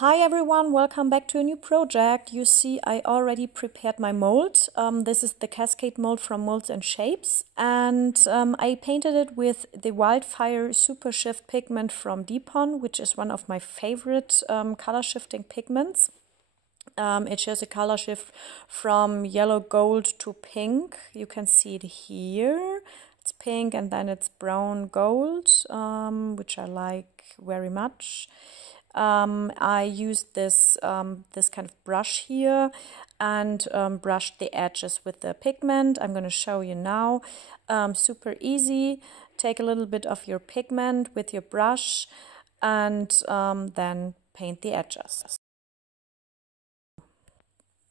Hi everyone, welcome back to a new project. You see, I already prepared my mold. This is the Cascade mold from Molds and Shapes, and I painted it with the Wildfire Supershift pigment from Dipon, which is one of my favorite color shifting pigments. It shows a color shift from yellow gold to pink. You can see it here. It's pink and then it's brown gold, which I like very much. I used this this kind of brush here and brushed the edges with the pigment. I'm going to show you now. Super easy. Take a little bit of your pigment with your brush and then paint the edges.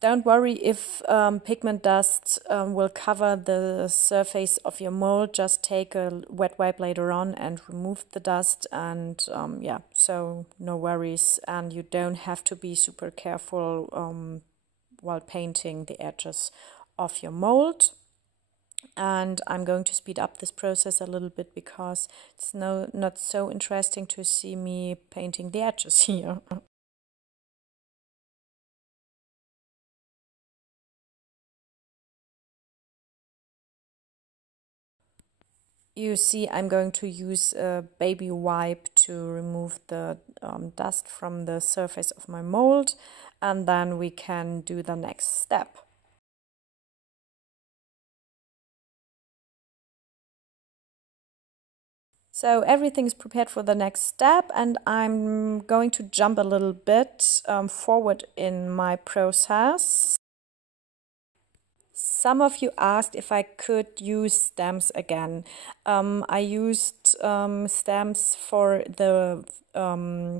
Don't worry if pigment dust will cover the surface of your mold. Just take a wet wipe later on and remove the dust, and yeah, so no worries, and you don't have to be super careful while painting the edges of your mold. And I'm going to speed up this process a little bit because it's not so interesting to see me painting the edges here. You see, I'm going to use a baby wipe to remove the dust from the surface of my mold, and then we can do the next step. So everything is prepared for the next step, and I'm going to jump a little bit forward in my process. Some of you asked if I could use stamps again. I used stamps for the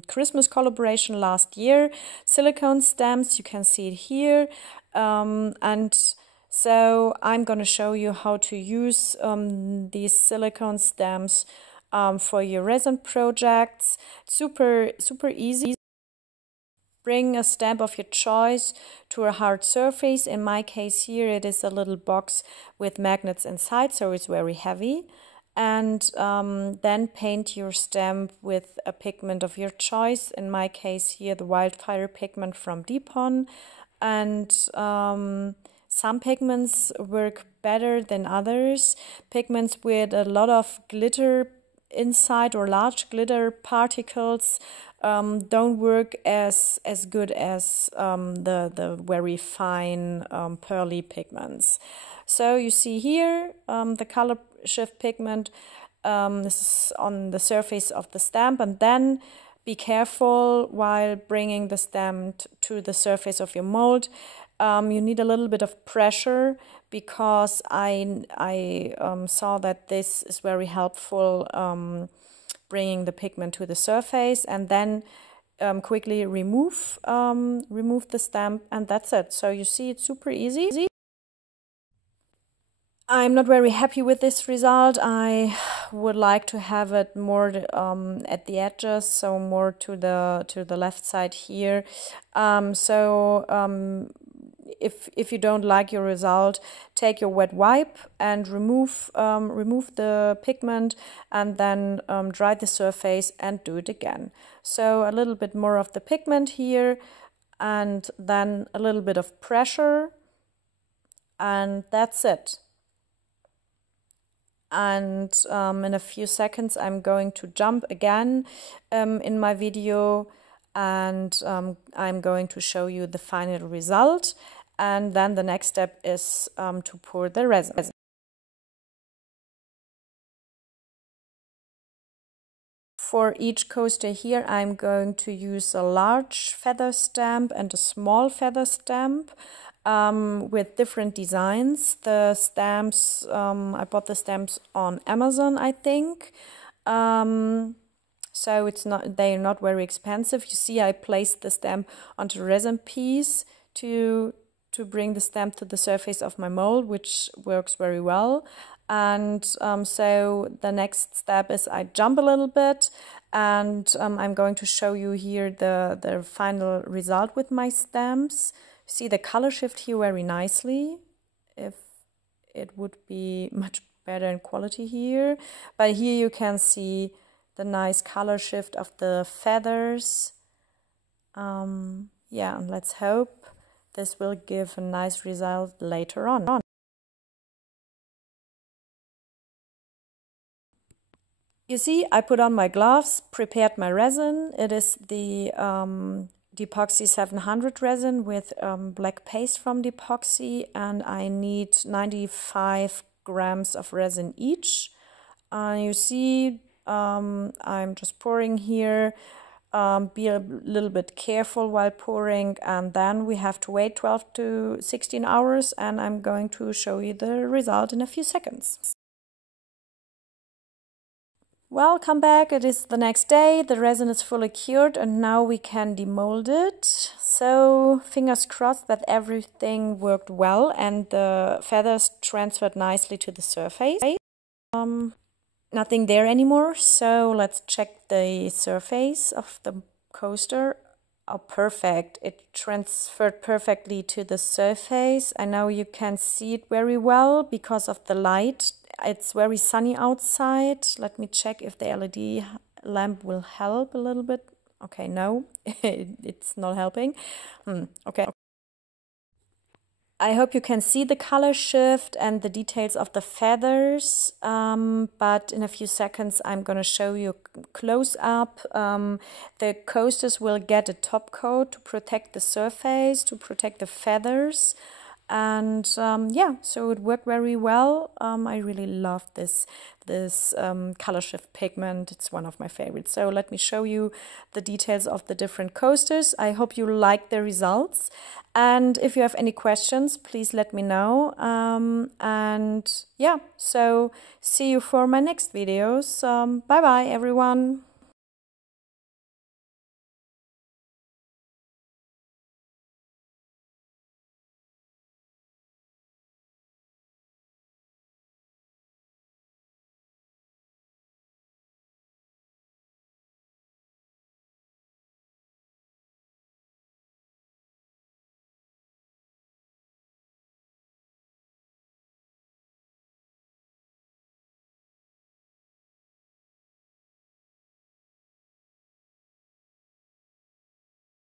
Christmas collaboration last year, silicone stamps, you can see it here. And so I'm going to show you how to use these silicone stamps for your resin projects. Super easy. Bring a stamp of your choice to a hard surface. In my case here it is a little box with magnets inside, so it's very heavy. And then paint your stamp with a pigment of your choice. In my case here the Wildfire pigment from Dipon. And some pigments work better than others. Pigments with a lot of glitter inside or large glitter particles don't work as good as the very fine pearly pigments. So you see here the Colorshift pigment. This is on the surface of the stamp, and then be careful while bringing the stamp to the surface of your mold. You need a little bit of pressure because I saw that this is very helpful bringing the pigment to the surface, and then quickly remove the stamp, and that's it. So you see, it's super easy. I'm not very happy with this result. I would like to have it more at the edges, so more to the left side here. If you don't like your result, take your wet wipe and remove the pigment, and then dry the surface and do it again. So a little bit more of the pigment here, and then a little bit of pressure, and that's it. And in a few seconds I'm going to jump again in my video, and I'm going to show you the final result. And then the next step is to pour the resin. For each coaster here, I'm going to use a large feather stamp and a small feather stamp with different designs. The stamps, I bought the stamps on Amazon, I think. So they're not very expensive. You see, I placed the stamp onto a resin piece to bring the stamp to the surface of my mold, which works very well. And so the next step is I jump a little bit, and I'm going to show you here the final result with my stamps. See the color shift here very nicely. If it would be much better in quality here, but here you can see the nice color shift of the feathers Yeah, and let's hope this will give a nice result later on. You see, I put on my gloves, prepared my resin. It is the Dipoxy 700 resin with black paste from Dipoxy, and I need 95 grams of resin each. You see, I'm just pouring here. Be a little bit careful while pouring, and then we have to wait 12 to 16 hours, and I'm going to show you the result in a few seconds. Welcome back. It is the next day. The resin is fully cured and now we can demold it. So fingers crossed that everything worked well and the feathers transferred nicely to the surface. Nothing there anymore. So let's check the surface of the coaster. Oh, perfect. It transferred perfectly to the surface. I know you can see it very well because of the light. It's very sunny outside. Let me check if the LED lamp will help a little bit. Okay, no, it's not helping. Okay. I hope you can see the color shift and the details of the feathers, but in a few seconds I'm going to show you close up. The coasters will get a top coat to protect the surface, to protect the feathers. And yeah, so it worked very well. I really love this Colorshift pigment. It's one of my favorites. So let me show you the details of the different coasters. I hope you like the results. And if you have any questions, please let me know. And yeah, so see you for my next videos. Bye bye, everyone.